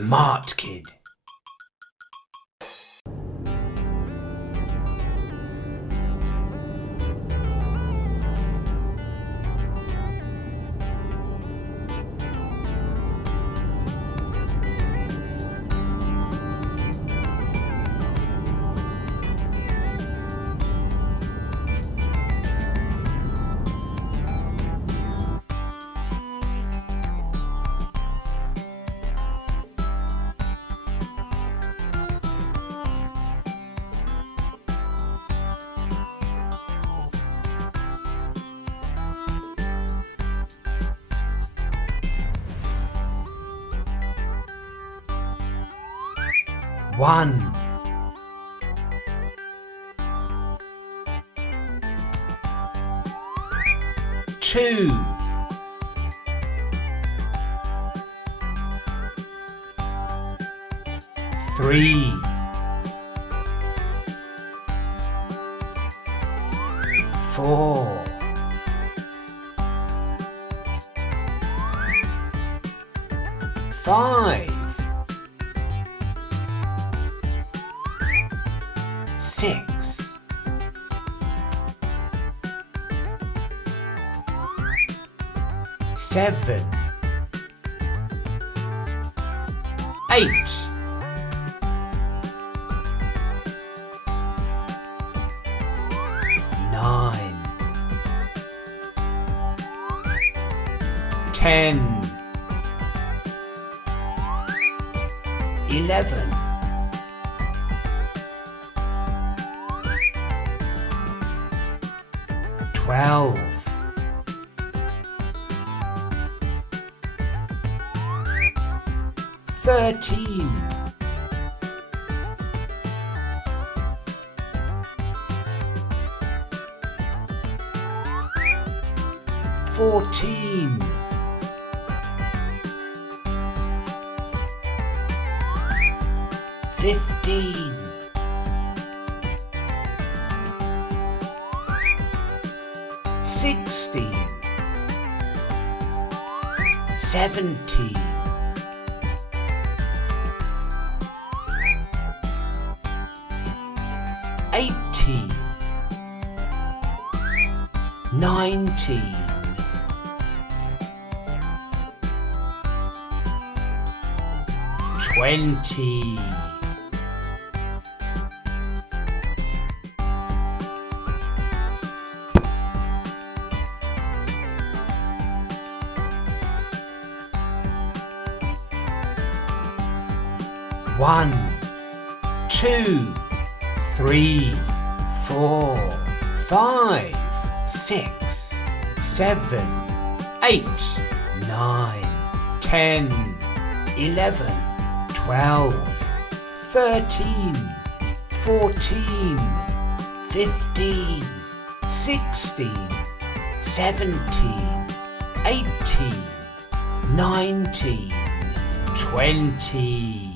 Smart kid. One, 2, 3, 4, 5, 6, 7, 8, 9, 10, 11, 12, 13, 14, 15, 16, 17, 18, 19, 20, 1, 2, 3, 4, 5, 6, 7, 8, 9, 10, 11, 12, 13, 14, 15, 16, 17, 18, 19, 20.